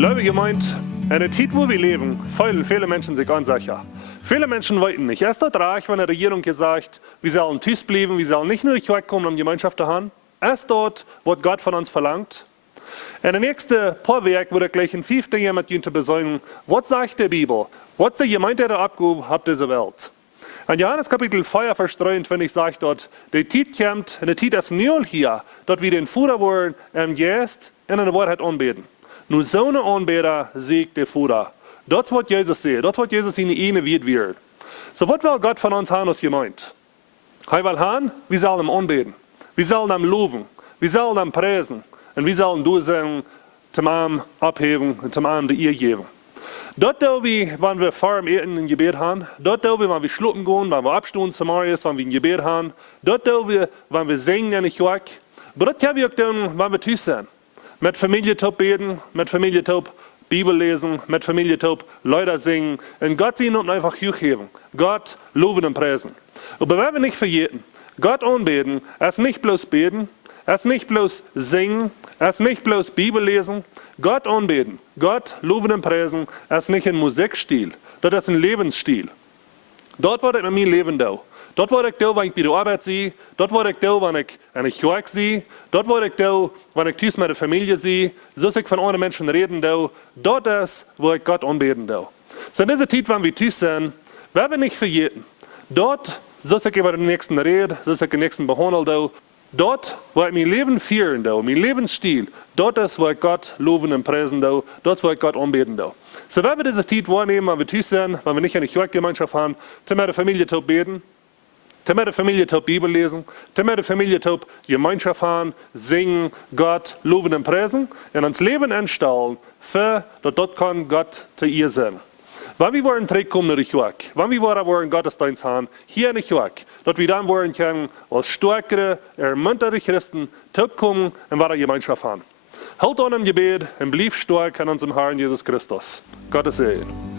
Liebe Gemeinde, in der Zeit, wo wir leben, fühlen viele Menschen sich unsicher. Viele Menschen wollten nicht. Erst dort reich, wenn die Regierung gesagt, wir sollen Tisch bleiben, wir sollen nicht nur wegkommen, um Gemeinschaft zu haben. Erst dort, was Gott von uns verlangt. In der nächsten paar Werk würde ich gleich in 5 Dinge mit Ihnen besäumen. Was sagt die Bibel? Was ist die Gemeinde der Abgabe auf dieser Welt? In Johannes Kapitel 4, Vers 23 sagt dort, die Zeit kommt, und die Zeit ist null hier, dort wir den Vater wollen, Geist und in der Wahrheit anbeten. Nur so eine Anbeter siegt der Vater. Das wird Jesus sehen, das wird Jesus in die eine wird. So was will Gott von uns haben als Gemeinde? Er will haben, wir sollen ihn anbeten. Wir sollen ihn loben. Wir sollen ihn preisen. Und wir sollen durchsagen, zum Arm abheben und zum Arm die Ehe geben. Dort, wenn wir vor dem Eten ein Gebet haben, dort, wenn wir schlucken gehen, wenn wir abstehen zum Marius, wenn wir ein Gebet haben, dort, wenn wir singen in der Kirche, aber das können wir auch tun, wenn wir Tisch sind. Mit Familie top beten, mit Familie top Bibel lesen, mit Familie top Leute singen und Gott ihnen und einfach hochheben. Gott loben und preisen. Aber wenn wir nicht vergessen, Gott anbeten, ist nicht bloß beten, ist nicht bloß singen, ist nicht bloß Bibel lesen. Gott anbeten, Gott loben und preisen, ist nicht ein Musikstil, das ist ein Lebensstil. Dort wird mit mir leben da. Dort war ich da, wenn ich bei der Arbeit sehe. Dort war ich da, wenn ich in der Kirche sehe. Dort war ich da, wenn ich Tisch mit der Familie sehe. So ich von anderen Menschen reden da. Dort ist, wo ich Gott anbeten da. So in dieser Zeit, wenn wir Tisch sind, werden wir nicht vergessen. Dort, so ich über den nächsten Rede, so ich den nächsten behandelt da. Dort, wo ich mein Leben führen da, mein Lebensstil, dort ist, wo ich Gott loben und preisen da, dort, wo ich Gott anbeten da. So wenn wir diese Zeit wahrnehmen, wenn wir Tisch sind, wenn wir nicht eine Kirchengemeinschaft haben, zu meiner Familie zu beten, zu meiner Familie top Bibel lesen, zu meiner Familie top Gemeinschaft haben, singen, Gott loben und preisen und uns Leben einstellen, für dass dort kann Gott zu ihr sein. Wenn wir wollen zurückkommen nach der Kirche, wenn wir wollen Gottesdienst haben, hier in der Kirche, dass wir dann wollen können, als stärkere, ermunterte Christen zurückkommen und eine Gemeinschaft haben. Halt an im Gebet und bleib stark an unserem Herrn Jesus Christus. Gottes Segen.